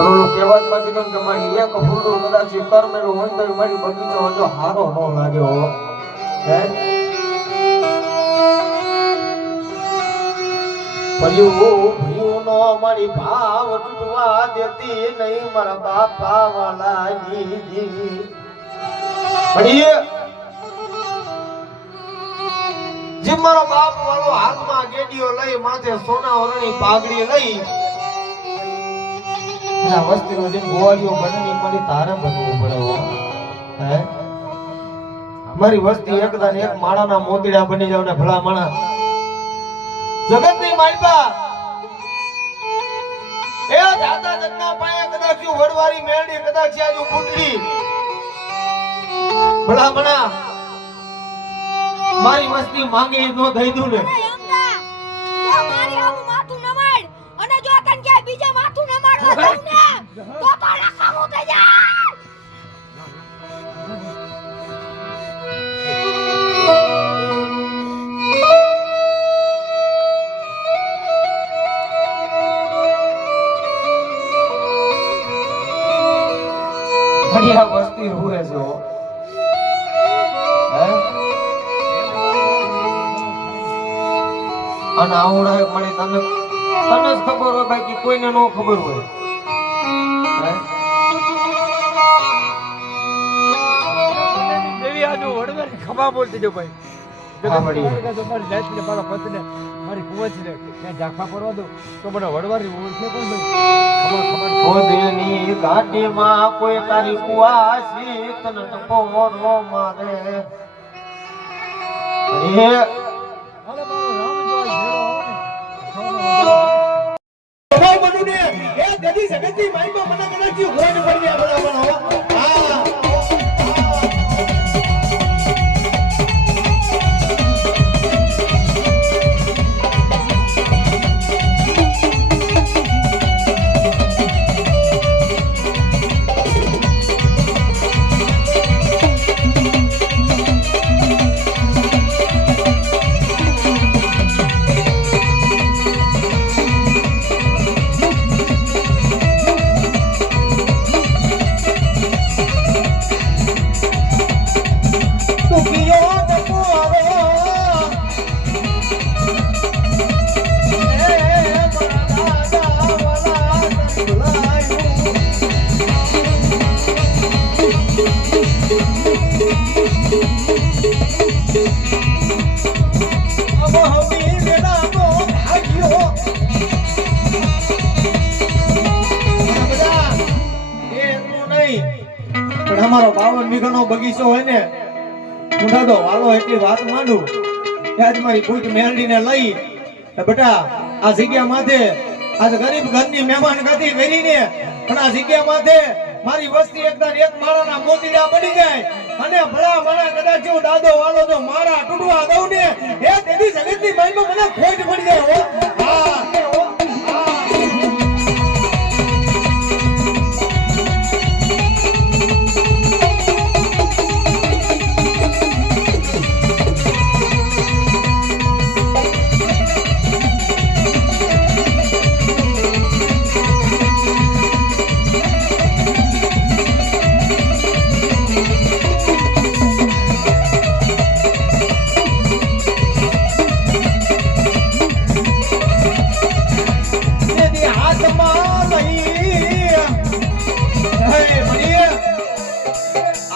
ઓલું કહેવતમાં કીધું કે મારી એક ફૂલડું કદાચ કરમેલું હોય તો મારી બગીચો હજો હારો ન લાગે હો હે ભયું નો મારી ભાવ તૂટવા દેતી નહીં મારા બાપા વાલા દીદી ભણી જે મારો બાપ વાળો હાથમાં ગેડીઓ લઈ માથે સોના ઓરણી પાઘડી લઈ આ વસ્તીનો જે ગોળીઓ બનની મળી તારે બનવું પડે હે મારી વસ્તી એકદા એક માળાના મોતીડા બની જાવ ને ભલા માણા જગતની માલપા એ દાદા જગના પાયા કદાચ વડવારી મેળડી કદાચ આજુ ફૂટડી ભલા માણા મારી વસ્તી માંગે નો દઈ દઉં ને મારી આવું માથું નમાડ અને જો તન કે બીજા માથું નમાડવા દઉં ને તો તારા કામો થઈ જાય બઢિયા વસ્તી હુએ છો અને આવડા મને તને જ ખબર હોય બાકી કોઈને નો ખબર હોય દેવી આજુ વડવારી ખભા બોલતી જો ભાઈ મારી જાતને મારા પતિને મારી કુંવરજીને ક્યાં ઝાંખા પડવા દો તો મને વડવારી ઓળખે પણ ભાઈ ખબર ખોદની ઘાટીમાં કોઈ તારી કુવાસી તને ટપો મોરો મારે જગતની માઈમાં મને કદાચ ઘોડ પડી ગયા બરાબર હા અમારો 52 વીઘાનો બગીચો હોય ને મુઠા તો વાલો એટલી વાત માંડું આજ મારી ભૂત મેલડીને લઈ બેટા આ જગ્યા માથે આજ ગરીબ ઘરની મહેમાન ગતિ કરીને પણ આ જગ્યા માથે મારી વસ્તી એકદમ એક માળાના મોતીડા બની જાય અને ભલા માણા કદાચ જો દાદો વાલો જો મારા ટૂટવા દઉં ને એ તેની જગતની માઈમાં મને ખોટ પડી જાય હો હા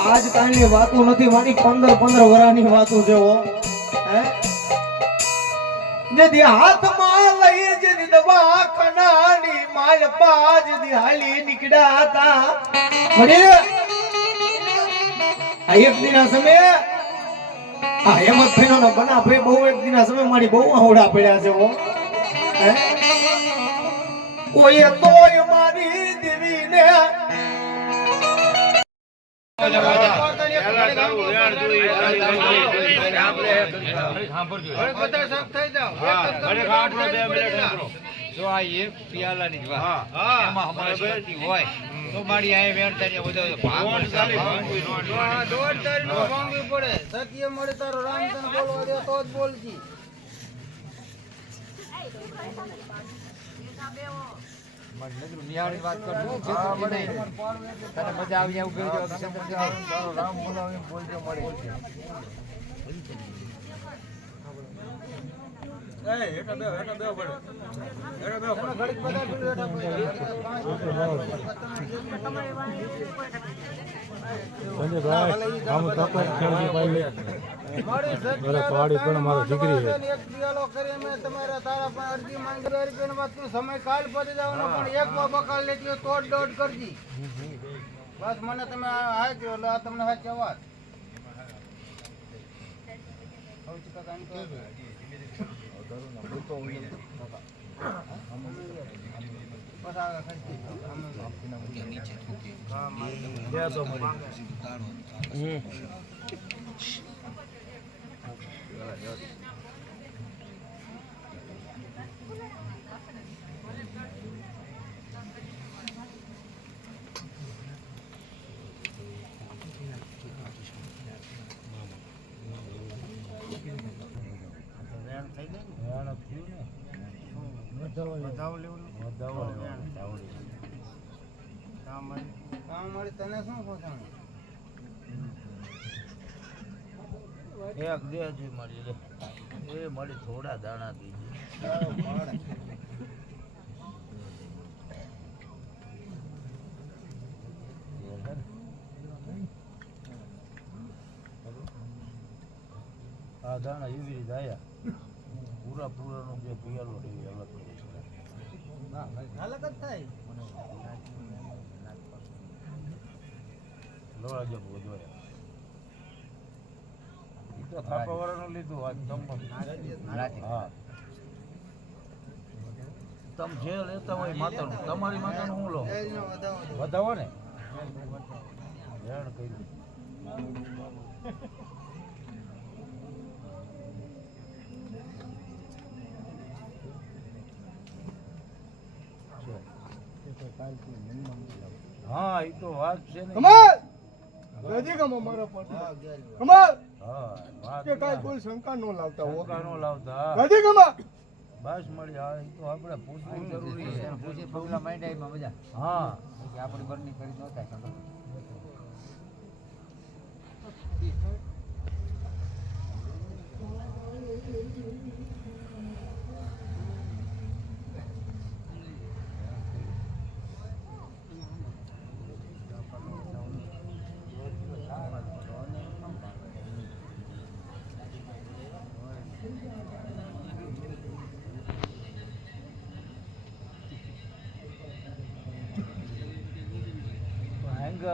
આજ કાલની વાતો નથી મારી 15 વર્ષની વાતો છે હો હે જે હાથમાં લઈ જે દવાખાનાની માલ પાજ દી હાલી નીકળ્યા હતા મળી આ એક દિના સમય આ હેમત ફેનો નો બના ભાઈ બહુ એક દિના સમય મારી બહુ આવડા પડ્યા છે હો હે કોઈ તોય મારી દેવીને જો આ એક પિયાલાની જ વાત એમાં અમારે શરતી હોય તો મારી આ વેણતાની બધો ભાગ દોડ તારી નો ભાંગવી પડે સત્ય મળે તારો રામધન બોલવા દે તો જ બોલતી નિહાળી વાત કરજો તને મજા આવી એવું કહી દો રામ બોલાવી બોલજો મળે સમય કાલ પડી જવાનો પણ એક બકાલ લેતી હોય તોડ દોડ કરજી બસ મને તમે હાય કહો એટલે આ તમને હાય કહેવા તને શું પોસાણું એક બે હજી મળી લે એ મળી થોડા દાણા દીધી આ દાણા એવી રીતે આયા પૂરા પૂરાનું જે પિયાલો એવી અલગ અલગ જ થાય લોડા જબ જોયા તો થાપા વાળાનું લીધું આજ હા તમે જે લેતા હોય માતાનું તમારી માતાનું હું લો વધાવો ને જાણ કર્યું હા એ તો વાત છે ને કમાલ ગજી ગમો મારો પોતે કમાલ હા વાત કે કાઈ કોઈ શંકા નો લાવતા હો નો લાવતા ગજી ગમા બસ મળી હા એ તો આપણે પૂછવું જરૂરી છે પૂછી પગલા માંડ્યા એમાં મજા હા કે આપણી બરની કરી ન થાય ખબર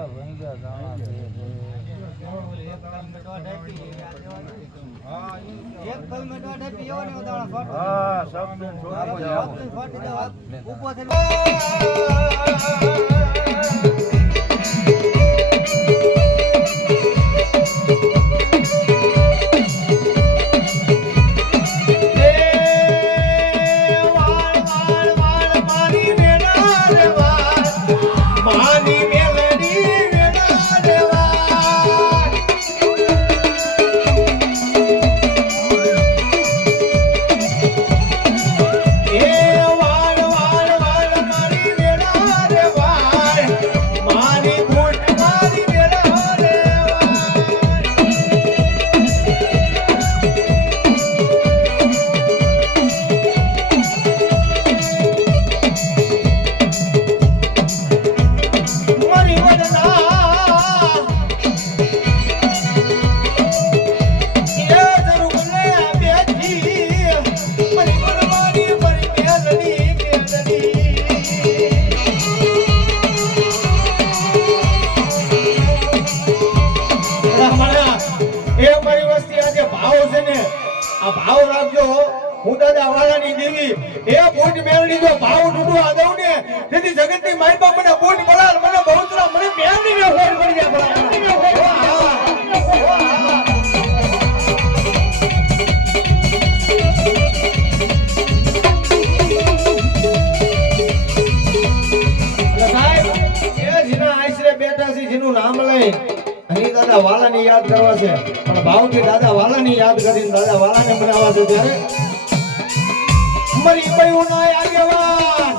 વહેંગા દાણા દે એક પલ મે દોઢ પીયો ને દાણા ફાટ હા સબ ને છોડી ફાટી દે ઉભો થઈ ભાવ રાખજો હું દાદા વાલાની દેવી એ બોટ મેળડી જો ભાવ ડૂબવા દઉં ને તેથી જગતની માઈ બાપ મને બોટ બળાલ મને બહુતરા મને મેળડી ને હોડ પડી જાય બેઠા છે જેનું નામ લઈ અહીં દાદા વાલાની યાદ કરવા છે પણ ભાવથી દાદા વાલાની યાદ કરીને દાદા વાલાને મનાવા છે ત્યારે મરી ગયું ના આગેવાન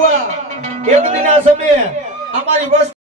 ભુવા એક દિના સમયે અમારી વસ્તી